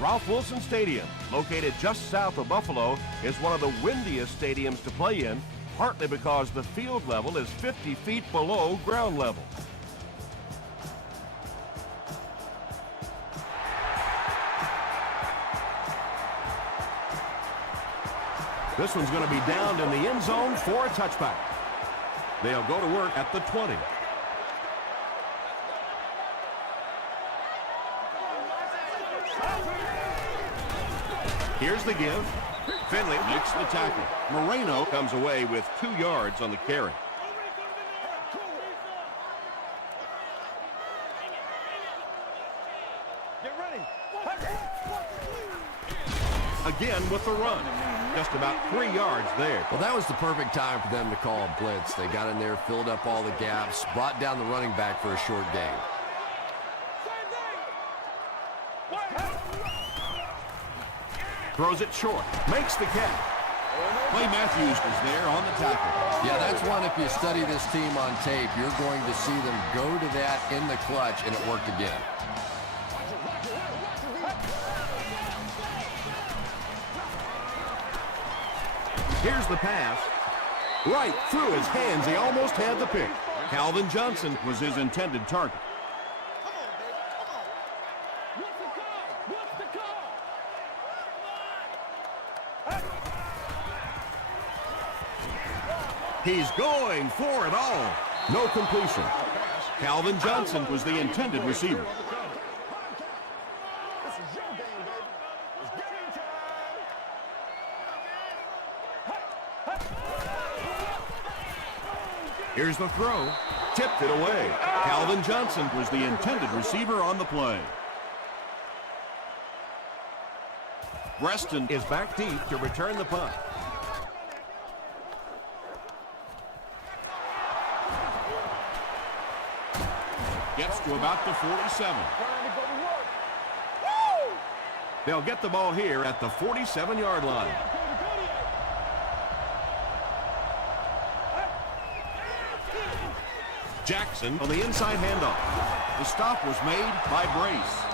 Ralph Wilson Stadium, located just south of Buffalo, is one of the windiest stadiums to play in, partly because the field level is 50 feet below ground level. This one's going to be downed in the end zone for a touchback. They'll go to work at the 20. Here's the give. Finley makes the tackle. Moreno comes away with 2 yards on the carry. Get ready. Again with the run. Just about 3 yards there. Well, that was the perfect time for them to call a blitz. They got in there, filled up all the gaps, brought down the running back for a short gain. Throws it short. Makes the catch. Clay Matthews was there on the tackle. Yeah, that's one, if you study this team on tape, you're going to see them go to that in the clutch, and it worked again. Here's the pass. Right through his hands. He almost had the pick. Calvin Johnson was his intended target. He's going for it all. No completion. Calvin Johnson was the intended receiver. Here's the throw. Tipped it away. Calvin Johnson was the intended receiver on the play. Preston is back deep to return the punt. Gets to about the 47. They'll get the ball here at the 47-yard line. Jackson on the inside handoff. The stop was made by Brace.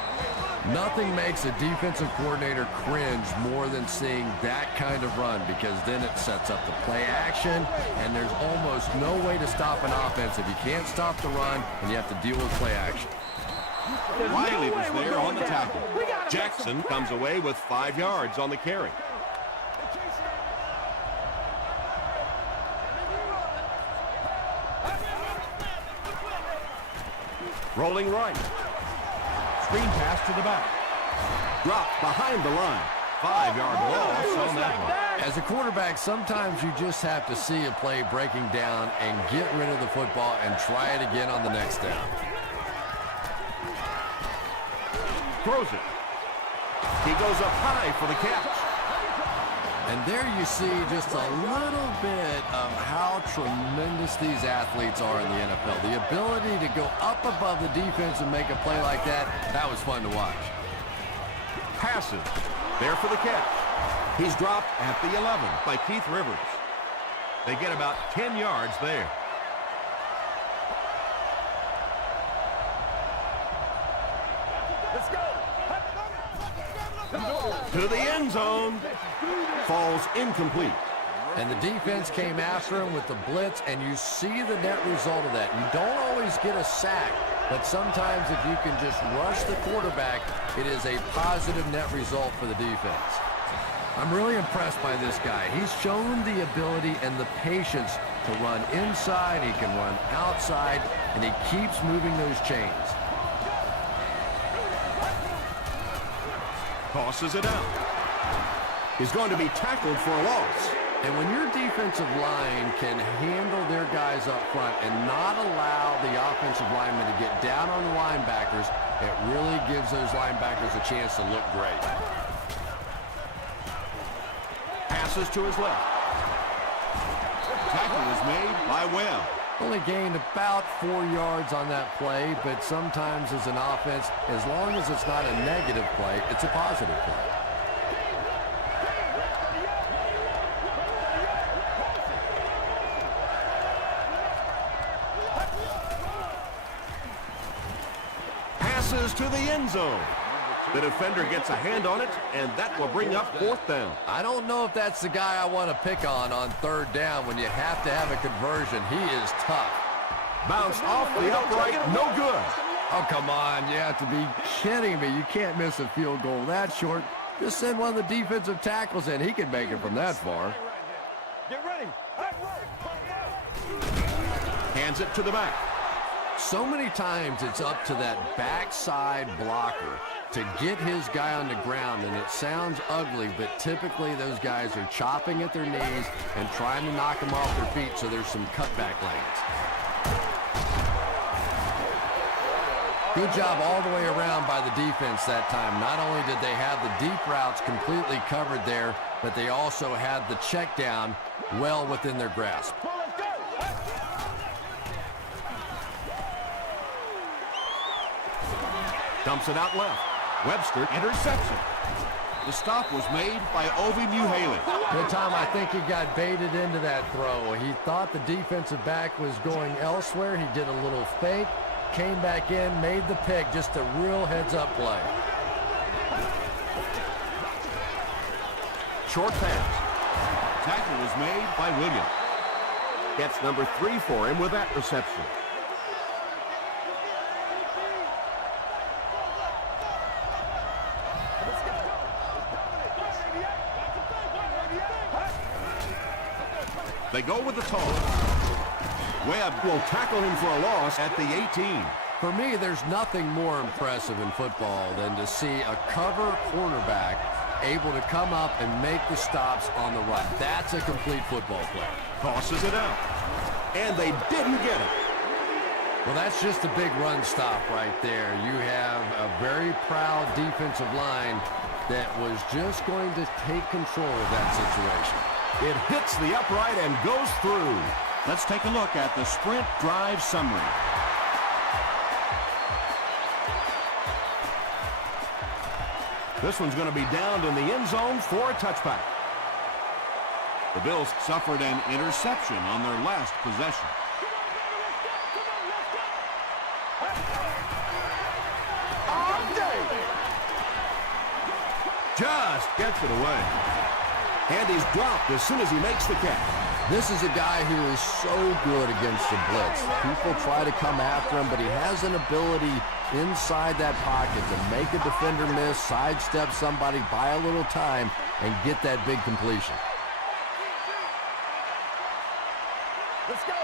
Nothing makes a defensive coordinator cringe more than seeing that kind of run, because then it sets up the play action, and there's almost no way to stop an offense if you can't stop the run and you have to deal with play action. Riley was there on the tackle. Jackson comes away with 5 yards on the carry. Rolling right. Screen pass to the back. Drop behind the line. 5-yard loss on that one. As a quarterback, sometimes you just have to see a play breaking down and get rid of the football and try it again on the next down. Throws it. He goes up high for the catch. And there you see just a little bit of how tremendous these athletes are in the NFL. The ability to go up above the defense and make a play like that, that was fun to watch. Passes. There for the catch. He's dropped at the 11 by Keith Rivers. They get about 10 yards there. Let's go. To the end zone. Falls incomplete. And the defense came after him with the blitz, and you see the net result of that. You don't always get a sack, but sometimes if you can just rush the quarterback, it is a positive net result for the defense. I'm really impressed by this guy. He's shown the ability and the patience to run inside, he can run outside, and he keeps moving those chains. Tosses it out. He's going to be tackled for a loss. And when your defensive line can handle their guys up front and not allow the offensive linemen to get down on the linebackers, it really gives those linebackers a chance to look great. Passes to his left. Tackle is made by Webb. Only gained about 4 yards on that play, but sometimes as an offense, as long as it's not a negative play, it's a positive play. Passes to the end zone. The defender gets a hand on it, and that will bring up 4th down. I don't know if that's the guy I want to pick on 3rd down when you have to have a conversion. He is tough. Bounced off the upright, no good. Oh, come on. You have to be kidding me. You can't miss a field goal that short. Just send one of the defensive tackles in. He can make it from that far. Get ready. Hands it to the back. So many times it's up to that backside blocker to get his guy on the ground, and it sounds ugly, but typically those guys are chopping at their knees and trying to knock them off their feet, so there's some cutback lanes. Good job all the way around by the defense that time. Not only did they have the deep routes completely covered there, but they also had the check down well within their grasp. Dumps it out left. Webster interception. The stop was made by Ovi Muhaley. Good time, I think he got baited into that throw. He thought the defensive back was going elsewhere. He did a little fake, came back in, made the pick. Just a real heads-up play. Short pass. Tackle was made by Williams. Gets number 3 for him with that reception. They go with the toss. Webb will tackle him for a loss at the 18. For me, there's nothing more impressive in football than to see a cover quarterback able to come up and make the stops on the run. That's a complete football play. Tosses it out. And they didn't get it. Well, that's just a big run stop right there. You have a very proud defensive line that was just going to take control of that situation. It hits the upright and goes through. Let's take a look at the sprint drive summary. This one's going to be downed in the end zone for a touchback. The Bills suffered an interception on their last possession. Just gets it away. And he's dropped as soon as he makes the catch. This is a guy who is so good against the blitz. People try to come after him, but he has an ability inside that pocket to make a defender miss, sidestep somebody, buy a little time, and get that big completion. Let's go.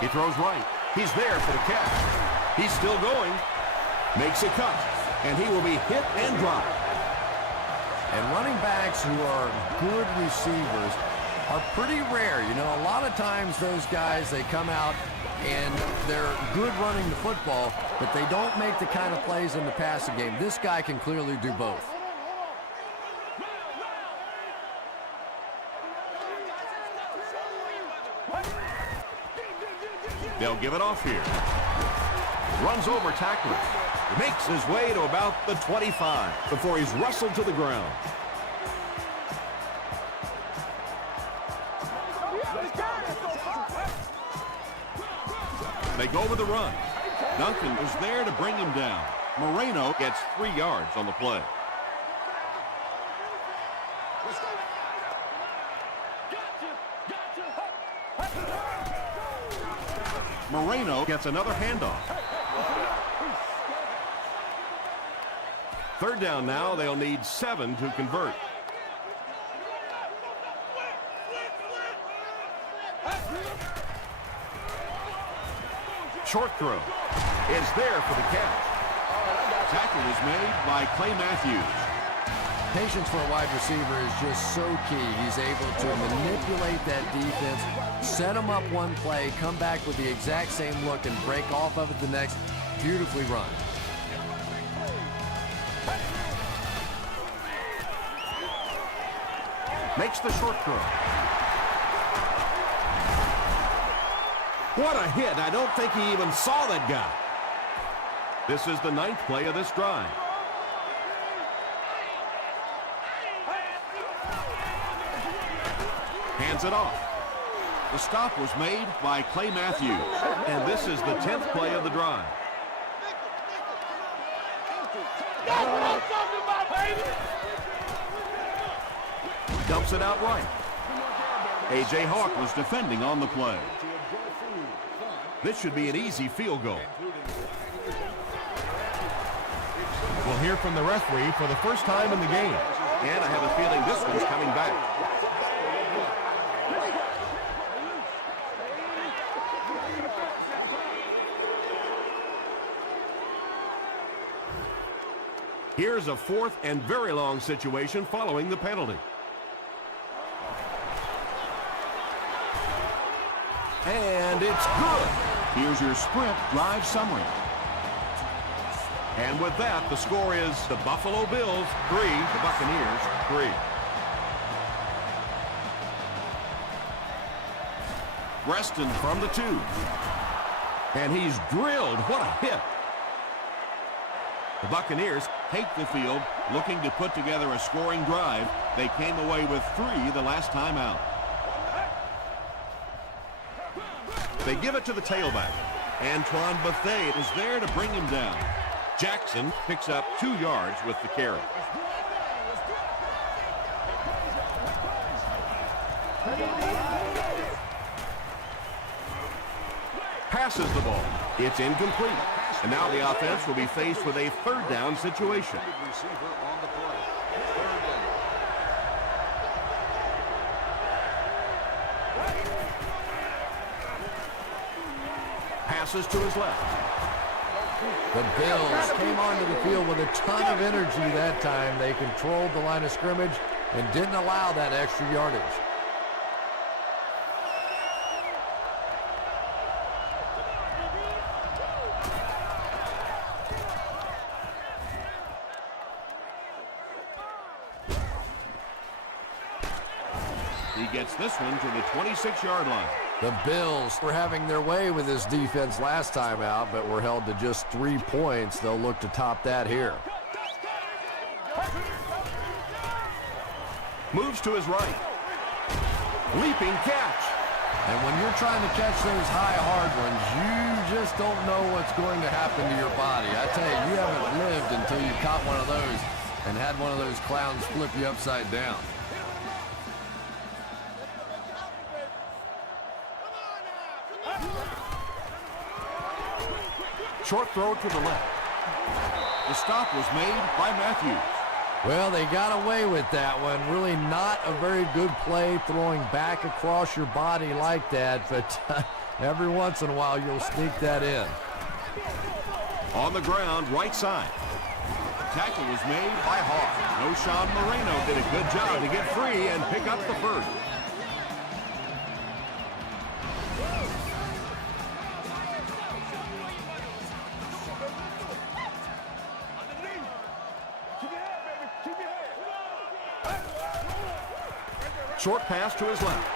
He throws right. He's there for the catch. He's still going. Makes a cut. And he will be hit and dropped. And running backs who are good receivers are pretty rare. You know, a lot of times those guys, they come out and they're good running the football, but they don't make the kind of plays in the passing game. This guy can clearly do both. They'll give it off here. Runs over tackler. Makes his way to about the 25 before he's wrestled to the ground. They go with the run. Duncan was there to bring him down. Moreno gets 3 yards on the play. Moreno gets another handoff. 3rd down now. They'll need 7 to convert. Short throw is there for the catch. Tackle is made by Clay Matthews. Patience for a wide receiver is just so key. He's able to manipulate that defense, set them up one play, come back with the exact same look, and break off of it the next. Beautifully run. Makes the short throw. What a hit. I don't think he even saw that guy. This is the 9th play of this drive. Hands it off. The stop was made by Clay Matthews. And this is the 10th play of the drive. Dumps it out right. A.J. Hawk was defending on the play. This should be an easy field goal. We'll hear from the referee for the first time in the game. And I have a feeling this one's coming back. Here's a 4th and very long situation following the penalty. And it's good. Here's your sprint drive summary. And with that, the score is the Buffalo Bills 3, the Buccaneers 3. Reston from the 2. And he's drilled. What a hit. The Buccaneers take the field, looking to put together a scoring drive. They came away with 3 the last time out. They give it to the tailback. Antoine Bethea is there to bring him down. Jackson picks up 2 yards with the carry. Passes the ball. It's incomplete. And now the offense will be faced with a 3rd down situation. Passes to his left. The Bills came onto the field with a ton of energy that time. They controlled the line of scrimmage and didn't allow that extra yardage. He gets this one to the 26-yard line. The Bills were having their way with this defense last time out, but were held to just 3 points. They'll look to top that here. Moves to his right. Leaping catch. And when you're trying to catch those high, hard ones, you just don't know what's going to happen to your body. I tell you, you haven't lived until you caught one of those and had one of those clowns flip you upside down. Short throw to the left. The stop was made by Matthews. Well, they got away with that one. Really not a very good play throwing back across your body like that, but every once in a while you'll sneak that in. On the ground, right side. Tackle was made by Hawk. O'Shawn Moreno did a good job to get free and pick up the first. Short pass to his left.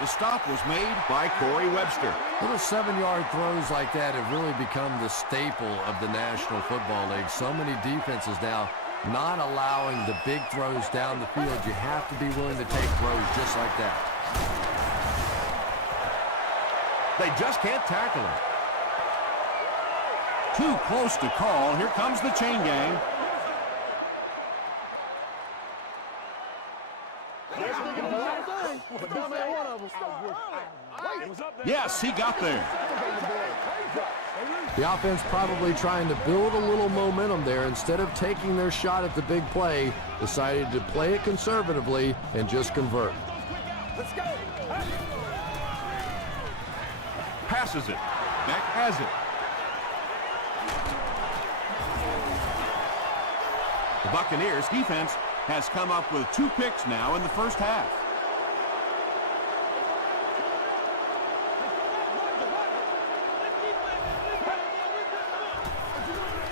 The stop was made by Corey Webster. Little 7-yard throws like that have really become the staple of the National Football League. So many defenses now not allowing the big throws down the field. You have to be willing to take throws just like that. They just can't tackle him. Too close to call. Here comes the chain gang. Yes, he got there. The offense probably trying to build a little momentum there. Instead of taking their shot at the big play, decided to play it conservatively and just convert. Let's go. Passes it. Beck has it. The Buccaneers defense has come up with 2 picks now in the first half.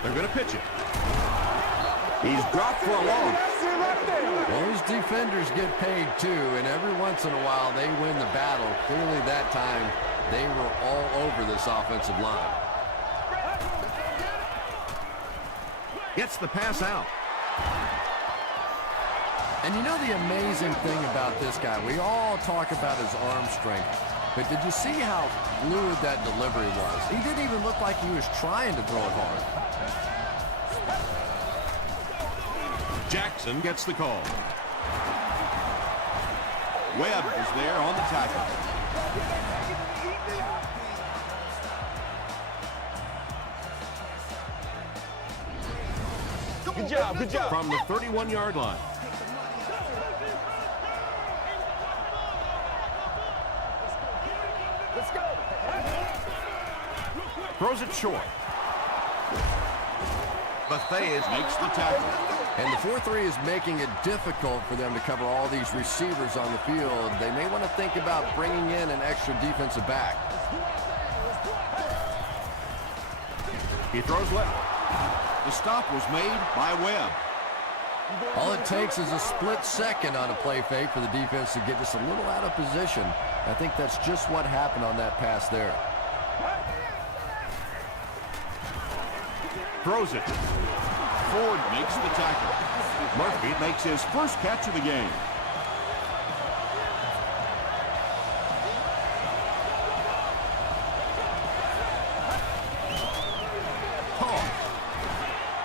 They're going to pitch it. He's dropped for a loss. Those defenders get paid too, and every once in a while they win the battle. Clearly that time they were all over this offensive line. Gets the pass out. And you know the amazing thing about this guy, we all talk about his arm strength, but did you see how fluid that delivery was? He didn't even look like he was trying to throw it hard. Jackson gets the call. Webb is there on the tackle. Good job, good job. From the 31-yard line. Let's go. Throws it short. Matthias makes the tackle. And the 4-3 is making it difficult for them to cover all these receivers on the field. They may want to think about bringing in an extra defensive back. He throws left. The stop was made by Webb. All it takes is a split second on a play fake for the defense to get just a little out of position. I think that's just what happened on that pass there. Throws it. Ford makes the tackle. Murphy makes his first catch of the game.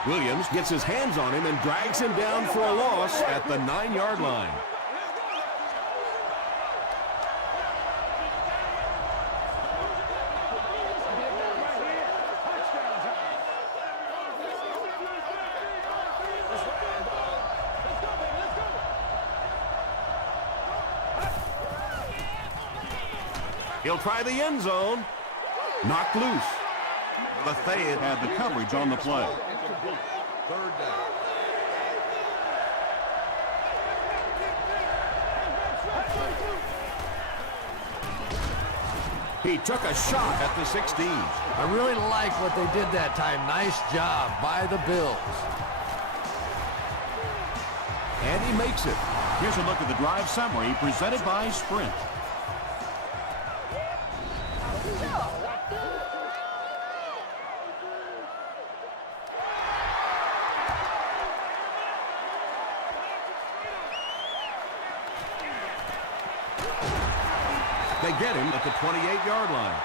Williams gets his hands on him and drags him down for a loss at the 9-yard line. He'll try the end zone. Knocked loose. Matthias had the coverage on the play. Third down. He took a shot at the 16. I really like what they did that time. Nice job by the Bills. And he makes it. Here's a look at the drive summary presented by Sprint. They get him at the 28-yard line.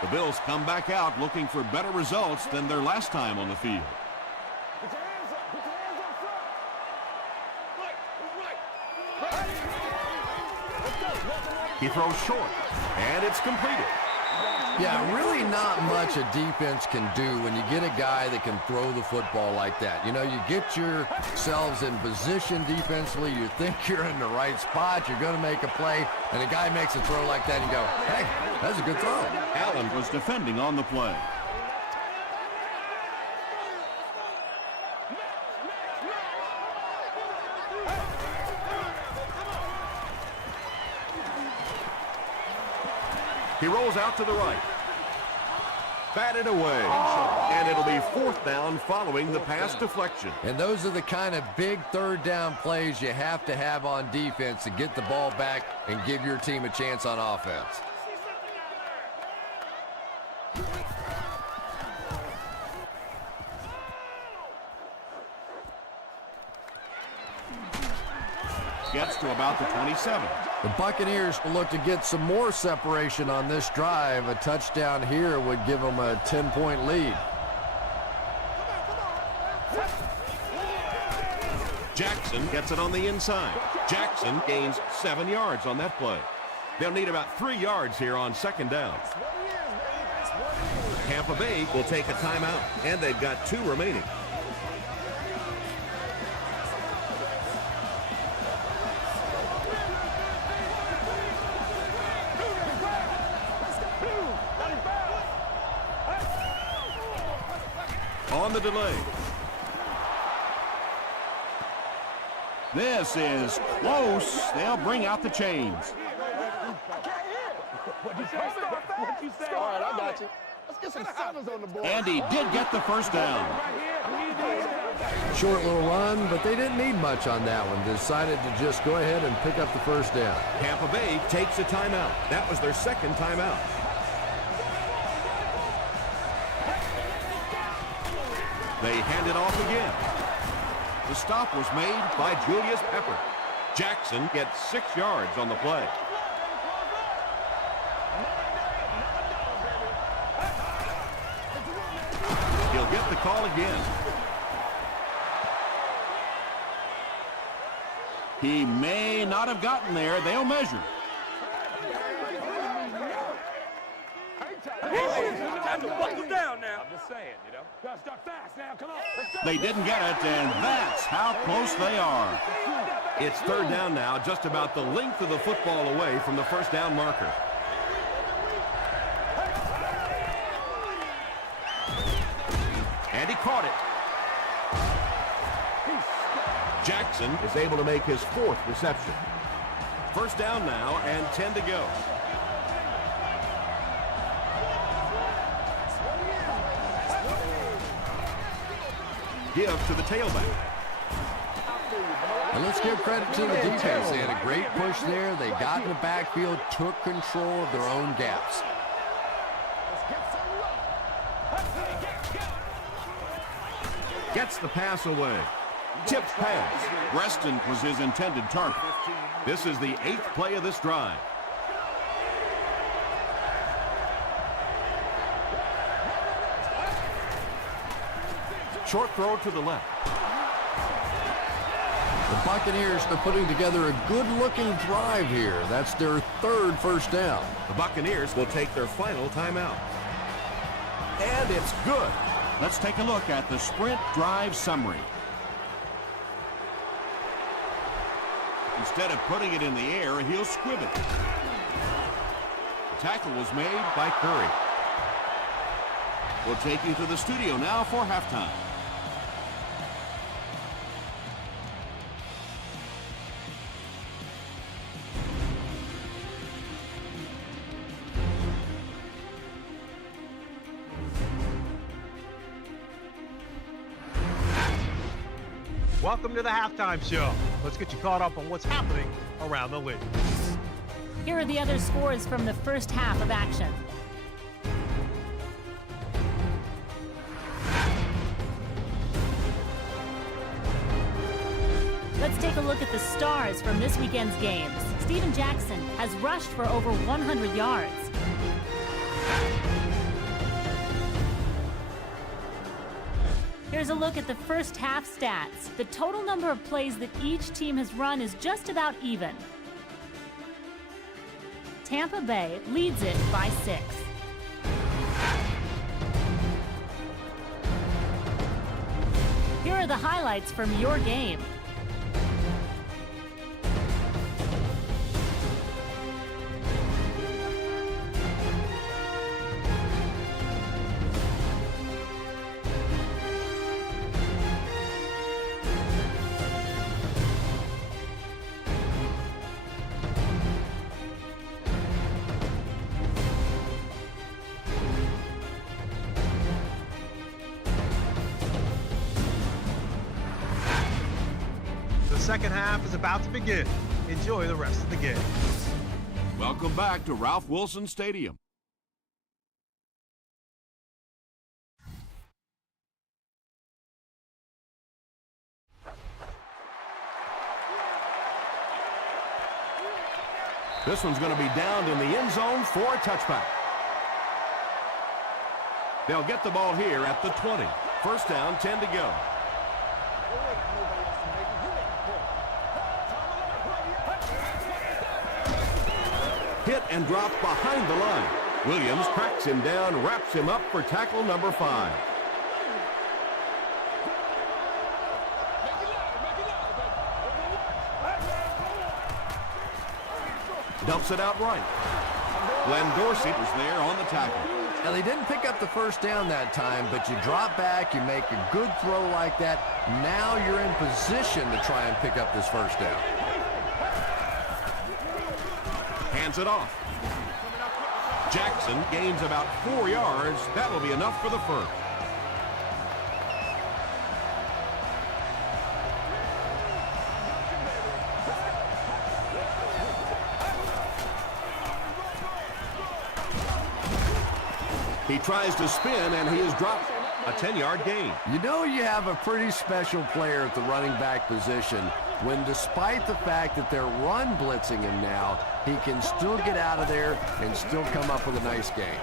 The Bills come back out looking for better results than their last time on the field. Put your hands up. Put your hands up front. Right. He throws short, and it's completed. Yeah, really not much a defense can do when you get a guy that can throw the football like that. You know, you get yourselves in position defensively, you think you're in the right spot, you're going to make a play, and a guy makes a throw like that, and you go, hey, that's a good throw. Allen was defending on the play. He rolls out to the right. Batted away. And it'll be fourth down following the pass deflection. And those are the kind of big third down plays you have to have on defense to get the ball back and give your team a chance on offense. Gets to about the 27. The Buccaneers will look to get some more separation on this drive. A touchdown here would give them a 10-point lead. Jackson gets it on the inside. Jackson gains 7 yards on that play. They'll need about 3 yards here on second down. Tampa Bay will take a timeout, and they've got 2 remaining. On the delay. This is close. They'll bring out the chains. What'd you say? All right, I got you. Let's get some sevens on the board. And he did get the first down. Short little run, but they didn't need much on that one. Decided to just go ahead and pick up the first down. Tampa Bay takes a timeout. That was their second timeout. They hand it off again. The stop was made by Julius Pepper. Jackson gets 6 yards on the play. He'll get the call again. He may not have gotten there. They'll measure. Time to buckle down now. I'm just saying, you know. Gotta start fast now. Come on. Let's go. They didn't get it, and that's how close they are. It's third down now, just about the length of the football away from the first down marker. And he caught it. Jackson is able to make his fourth reception. First down now and 10 to go. Give to the tailback. And let's give credit to the defense. They had a great push there. They got in the backfield, took control of their own gaps. Gets the pass away. Tipped pass. Reston was his intended target. This is the 8th play of this drive. Short throw to the left. The Buccaneers are putting together a good-looking drive here. That's their third first down. The Buccaneers will take their final timeout. And it's good. Let's take a look at the sprint drive summary. Instead of putting it in the air, he'll squib it. The tackle was made by Curry. We'll take you to the studio now for halftime. Welcome to the halftime show. Let's get you caught up on what's happening around the league. Here are the other scores from the first half of action. Let's take a look at the stars from this weekend's games. Steven Jackson has rushed for over 100 yards. Here's a look at the first half stats. The total number of plays that each team has run is just about even. Tampa Bay leads it by 6. Here are the highlights from your game. The second half is about to begin. Enjoy the rest of the game. Welcome back to Ralph Wilson Stadium. This one's going to be downed in the end zone for a touchback. They'll get the ball here at the 20. First down, 10 to go. Hit and drop behind the line. Williams cracks him down, wraps him up for tackle number 5. Dumps it out right. Glenn Dorsey was there on the tackle. Now, they didn't pick up the first down that time, but you drop back, you make a good throw like that. Now you're in position to try and pick up this first down. Hands it off. Jackson gains about 4 yards. That will be enough for the first. He tries to spin, and he is dropped. A 10-yard gain. You know you have a pretty special player at the running back position when, despite the fact that they're run blitzing him now, he can still get out of there and still come up with a nice gain.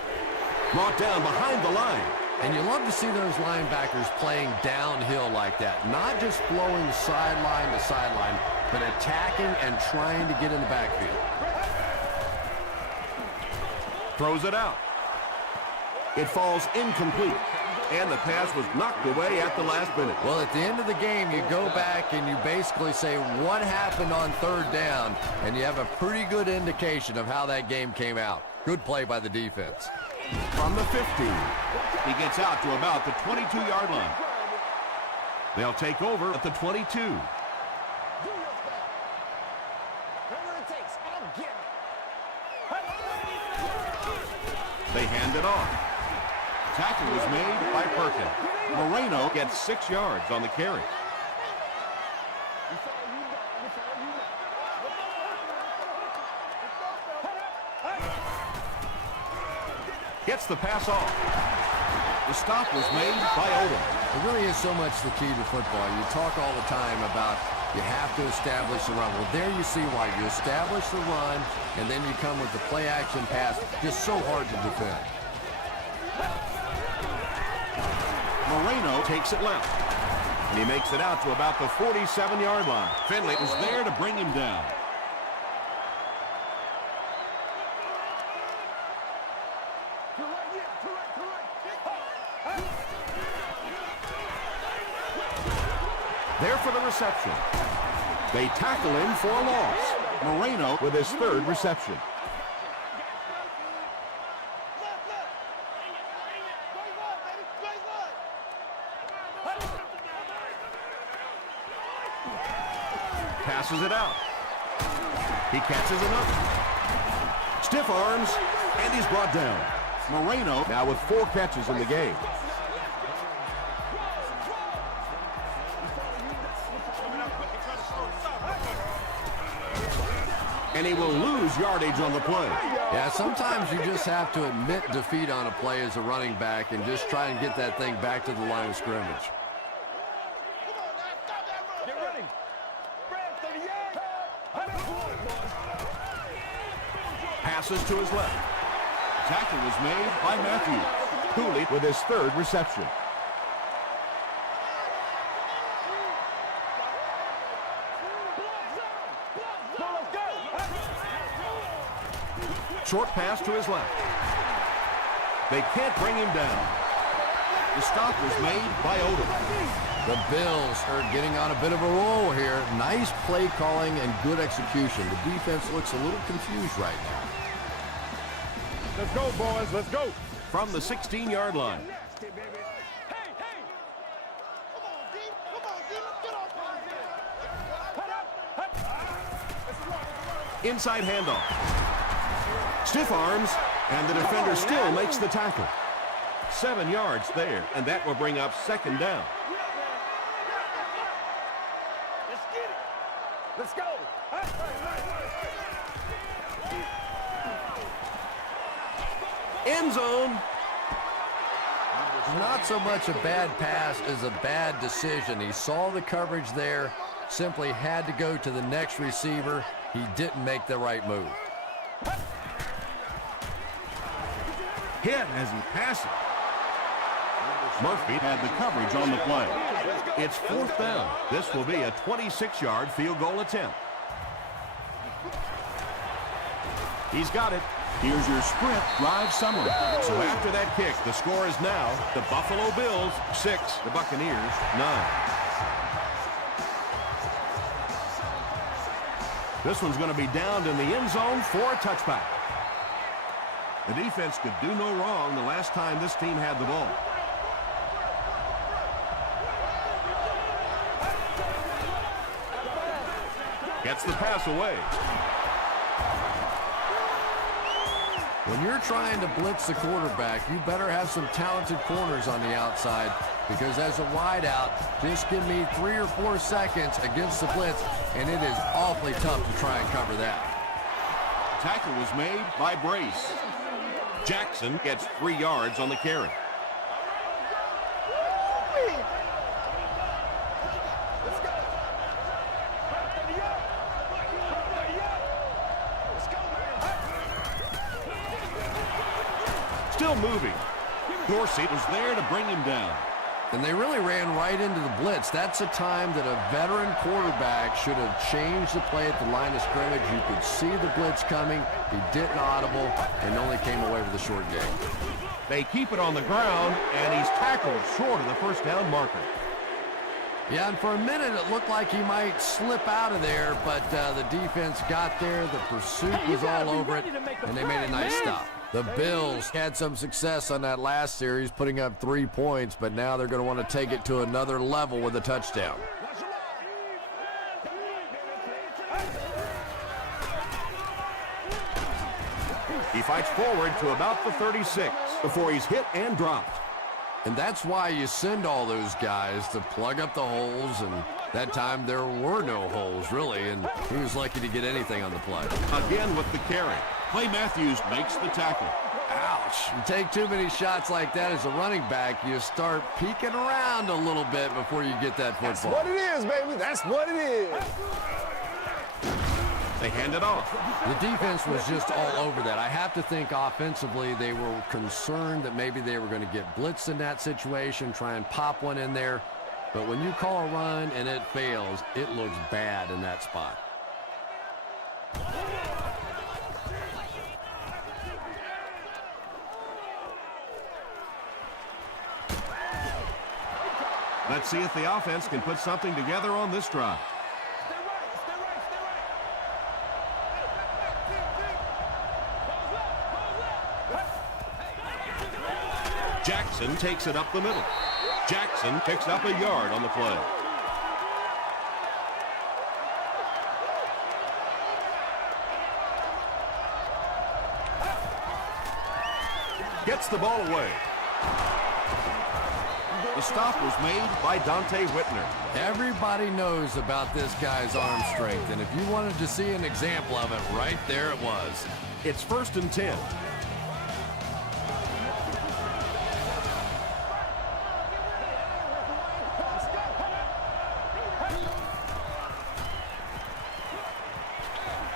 Brought down behind the line. And you love to see those linebackers playing downhill like that, not just flowing sideline to sideline, but attacking and trying to get in the backfield. Throws it out. It falls incomplete, and the pass was knocked away at the last minute. Well, at the end of the game, you go back and you basically say what happened on third down, and you have a pretty good indication of how that game came out. Good play by the defense. From the 15, he gets out to about the 22-yard line. They'll take over at the 22. They hand it off. Tackle was made by Perkins. Moreno gets 6 yards on the carry. Gets the pass off. The stop was made by Odom. It really is so much the key to football. You talk all the time about you have to establish the run. Well, there you see why. You establish the run, and then you come with the play-action pass. Just so hard to defend. Moreno takes it left, and he makes it out to about the 47-yard line. Finley is there to bring him down. There for the reception. They tackle him for a loss. Moreno with his 3rd reception. Passes it out. He catches another. Stiff arms, and he's brought down. Moreno now with 4 catches in the game. And he will lose yardage on the play. Yeah, sometimes you just have to admit defeat on a play as a running back and just try and get that thing back to the line of scrimmage. Passes to his left. Tackle was made by Matthews. Cooley with his 3rd reception. Short pass to his left. They can't bring him down. The stop was made by Odom. The Bills are getting on a bit of a roll here. Nice play calling and good execution. The defense looks a little confused right now. Let's go, boys. Let's go. From the 16-yard line. Inside handoff. Stiff arms, and the defender still makes the tackle. 7 yards there, and that will bring up 2nd down. Let's go. End zone. Not so much a bad pass as a bad decision. He saw the coverage there, simply had to go to the next receiver. He didn't make the right move. Hit as he passes. Murphy had the coverage on the play. It's 4th down. This will be a 26-yard field goal attempt. He's got it. Here's your sprint drive summary. So after that kick, the score is now the Buffalo Bills 6, the Buccaneers 9. This one's going to be downed in the end zone for a touchback. The defense could do no wrong the last time this team had the ball. Gets the pass away. When you're trying to blitz the quarterback, you better have some talented corners on the outside, because as a wideout, just give me 3 or 4 seconds against the blitz, and it is awfully tough to try and cover that. Tackle was made by Brace. Jackson gets 3 yards on the carry. Still moving. Dorsey was there to bring him down. And they really ran right into the blitz. That's a time that a veteran quarterback should have changed the play at the line of scrimmage. You could see the blitz coming. He didn't audible and only came away with a short gain. They keep it on the ground, and he's tackled short of the first down marker. Yeah, and for a minute it looked like he might slip out of there, but the defense got there. The pursuit was all over it, and they made a nice stop. The Bills had some success on that last series, putting up 3 points, but now they're going to want to take it to another level with a touchdown. He fights forward to about the 36 before he's hit and dropped. And that's why you send all those guys to plug up the holes, and that time there were no holes, really, and he was lucky to get anything on the play. Again with the carry. Clay Matthews makes the tackle. Ouch. You take too many shots like that as a running back, you start peeking around a little bit before you get that football. That's what it is, baby. That's what it is. They hand it off. The defense was just all over that. I have to think offensively they were concerned that maybe they were going to get blitzed in that situation, try and pop one in there. But when you call a run and it fails, it looks bad in that spot. Let's see if the offense can put something together on this drive. Jackson takes it up the middle. Jackson picks up a yard on the play. Gets the ball away. The stop was made by Dante Whitner. Everybody knows about this guy's arm strength, and if you wanted to see an example of it, right there it was. It's 1st and 10.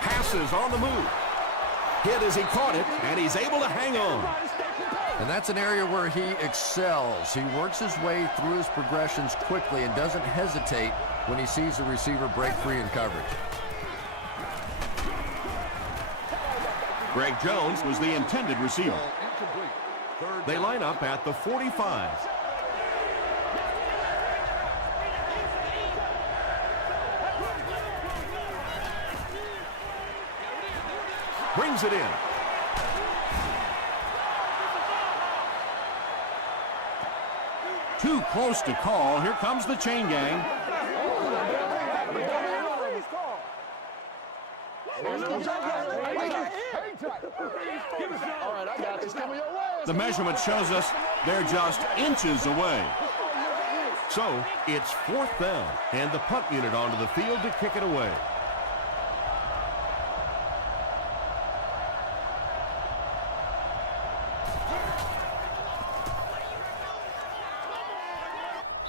Passes on the move. Hit as he caught it, and he's able to hang on. And that's an area where he excels. He works his way through his progressions quickly and doesn't hesitate when he sees the receiver break free in coverage. Greg Jones was the intended receiver. They line up at the 45. Brings it in. Too close to call. Here comes the chain gang. The measurement shows us they're just inches away. So it's 4th down, and the punt unit onto the field to kick it away.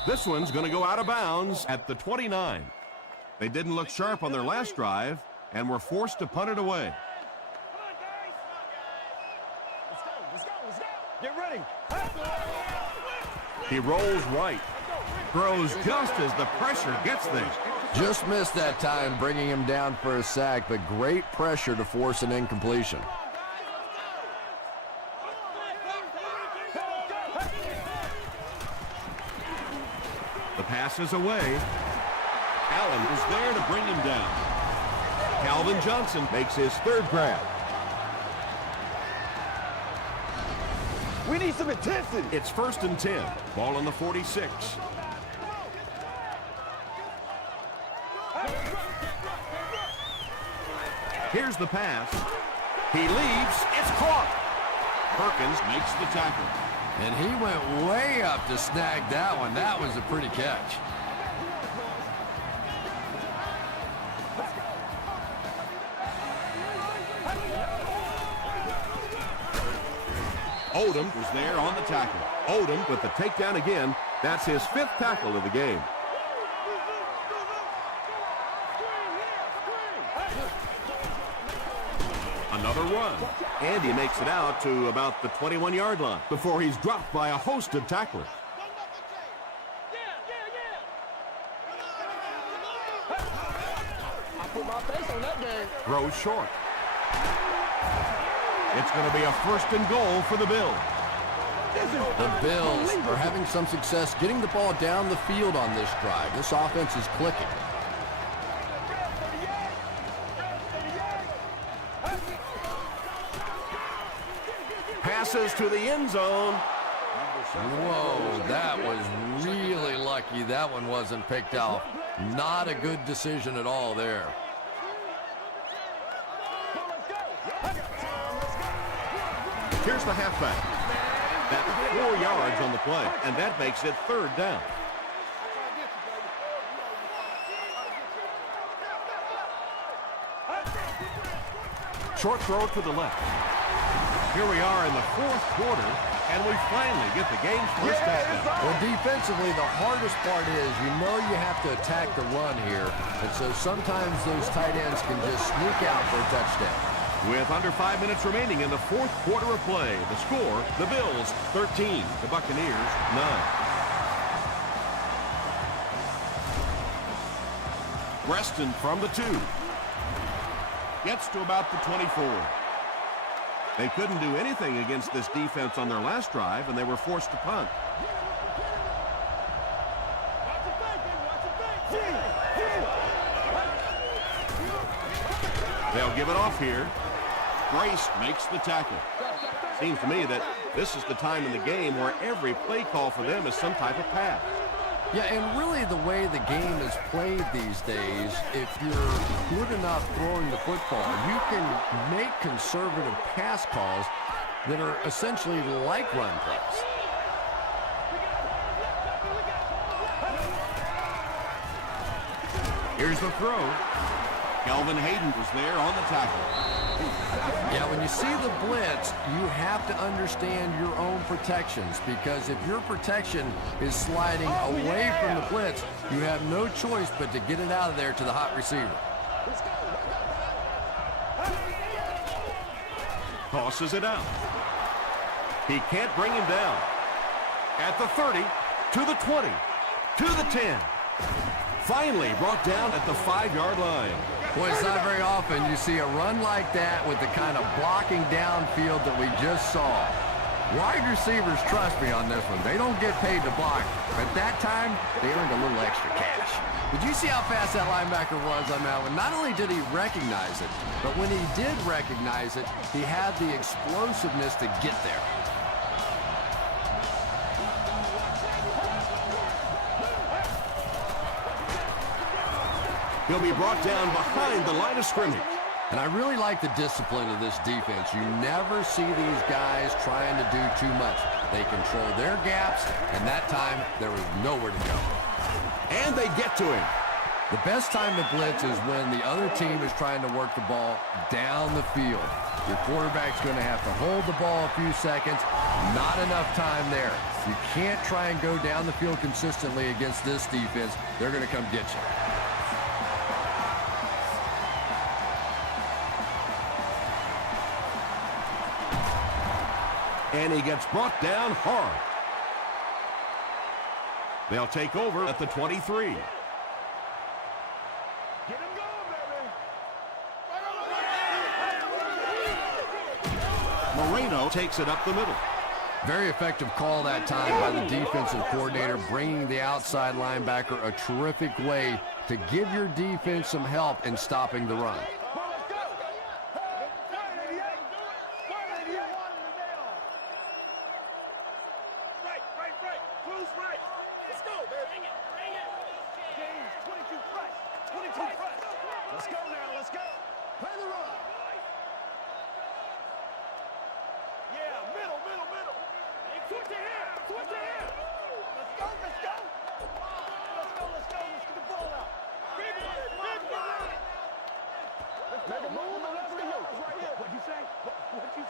This one's going to go out of bounds at the 29. They didn't look sharp on their last drive and were forced to punt it away. Get ready. He rolls right. Throws just as the pressure gets there. Just missed that time, bringing him down for a sack, but great pressure to force an incompletion. The pass is away. Allen was there to bring him down. Calvin Johnson makes his 3rd grab. We need some intensity. It's 1st and 10. Ball on the 46. Here's the pass. He leaves. It's caught. Perkins makes the tackle. And he went way up to snag that one. That was a pretty catch. Odom was there on the tackle. Odom with the takedown again. That's his 5th tackle of the game. Another run. And he makes it out to about the 21-yard line before he's dropped by a host of tacklers. Put my face on that game. Throws short. It's going to be a 1st and goal for the Bills. The Bills are having some success getting the ball down the field on this drive. This offense is clicking. Passes to the end zone. Whoa, that was really lucky that one wasn't picked out. Not a good decision at all there. Here's the halfback. That's 4 yards on the play, and that makes it 3rd down. Short throw to the left. Here we are in the 4th quarter, and we finally get the game's first touchdown. Well, defensively, the hardest part is you have to attack the run here, and so sometimes those tight ends can just sneak out for a touchdown. With under 5 minutes remaining in the 4th quarter of play, the score, the Bills 13, the Buccaneers 9. Preston from the 2. Gets to about the 24. They couldn't do anything against this defense on their last drive, and they were forced to punt. They'll give it off here. Grace makes the tackle. Seems to me that this is the time in the game where every play call for them is some type of pass. Yeah, and really the way the game is played these days, if you're good enough throwing the football, you can make conservative pass calls that are essentially like run plays. Here's the throw. Kelvin Hayden was there on the tackle. Yeah, when you see the blitz, you have to understand your own protections, because if your protection is sliding away from the blitz, you have no choice but to get it out of there to the hot receiver. Tosses it out. He can't bring him down. At the 30, to the 20, to the 10. Finally brought down at the 5-yard line. Boy, it's not very often you see a run like that with the kind of blocking downfield that we just saw. Wide receivers trust me on this one. They don't get paid to block. At that time, they earned a little extra cash. Did you see how fast that linebacker was on that one? Not only did he recognize it, but when he did recognize it, he had the explosiveness to get there. He'll be brought down behind the line of scrimmage. And I really like the discipline of this defense. You never see these guys trying to do too much. They control their gaps, and that time there was nowhere to go. And they get to him. The best time to blitz is when the other team is trying to work the ball down the field. Your quarterback's going to have to hold the ball a few seconds. Not enough time there. You can't try and go down the field consistently against this defense. They're going to come get you. And he gets brought down hard. They'll take over at the 23. Get him going, baby. Moreno takes it up the middle. Very effective call that time by the defensive coordinator, bringing the outside linebacker a terrific way to give your defense some help in stopping the run.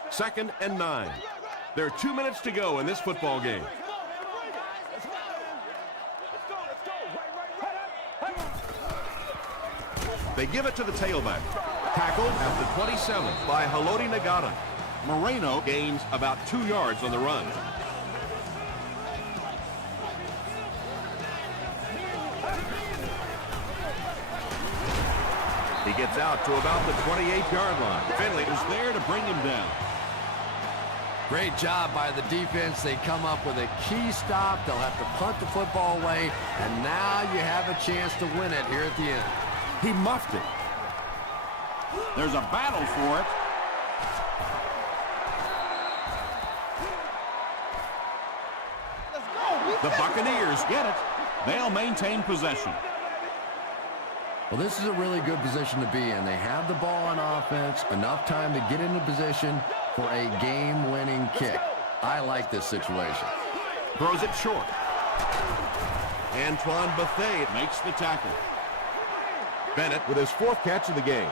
Second and 9. There are 2 minutes to go in this football game. They give it to the tailback. Tackled at the 27 by Haloti Nagata. Moreno gains about 2 yards on the run. He gets out to about the 28-yard line. Finley is there to bring him down. Great job by the defense. They come up with a key stop. They'll have to punt the football away, and now you have a chance to win it here at the end. He muffed it. There's a battle for it. The Buccaneers get it. They'll maintain possession. Well, this is a really good position to be in. They have the ball on offense, enough time to get into position for a game-winning kick. I like this situation. Throws it short. Antoine Bethea makes the tackle. Bennett with his 4th catch of the game.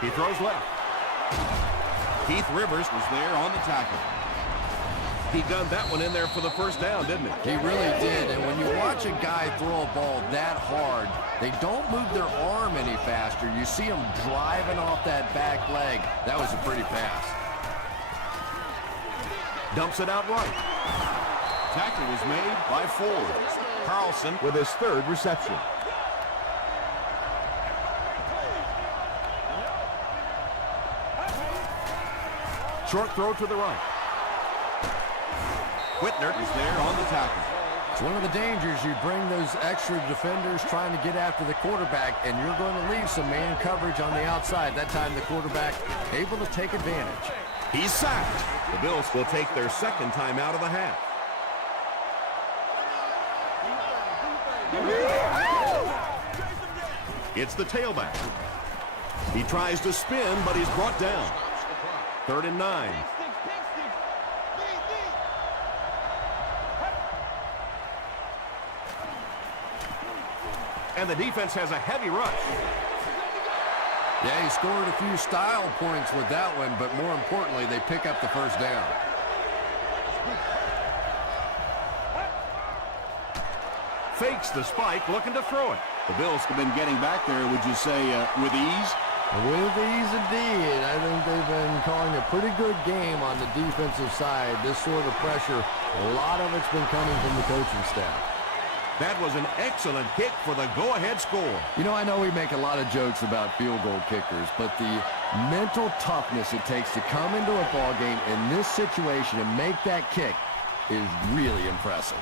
He throws left. Keith Rivers was there on the tackle. He gunned that one in there for the first down, didn't he? He really did, and when you watch a guy throw a ball that hard, they don't move their arm any faster. You see him driving off that back leg. That was a pretty pass. Dumps it out right. Tackle was made by Ford. Carlson with his 3rd reception. Short throw to the right. Whitner is there on the tackle. It's one of the dangers. You bring those extra defenders trying to get after the quarterback, and you're going to leave some man coverage on the outside. That time the quarterback able to take advantage. He's sacked. The Bills will take their 2nd time out of the half. It's the tailback. He tries to spin, but he's brought down. 3rd and 9. And the defense has a heavy rush. Yeah, he scored a few style points with that one, but more importantly, they pick up the first down. Fakes the spike, looking to throw it. The Bills have been getting back there, would you say, with ease? With ease indeed. I think they've been calling a pretty good game on the defensive side. This sort of pressure, a lot of it's been coming from the coaching staff. That was an excellent kick for the go-ahead score. You know, I know we make a lot of jokes about field goal kickers, but the mental toughness it takes to come into a ball game in this situation and make that kick is really impressive.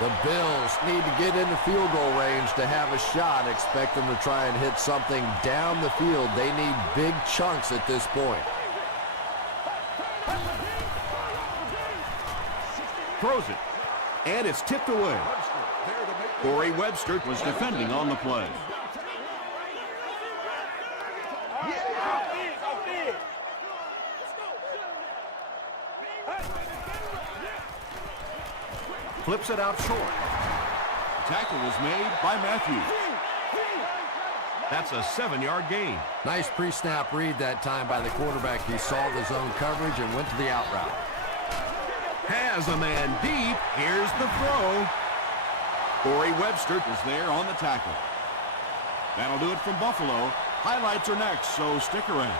The Bills need to get into field goal range to have a shot. Expect them to try and hit something down the field. They need big chunks at this point. Throws it, and it's tipped away. Corey Webster was defending on the play. Flips it out short. Tackle was made by Matthews. That's a 7-yard gain. Nice pre-snap read that time by the quarterback. He saw the zone coverage and went to the out route. Has a man deep. Here's the throw. Corey Webster is there on the tackle. That'll do it from Buffalo. Highlights are next, so stick around.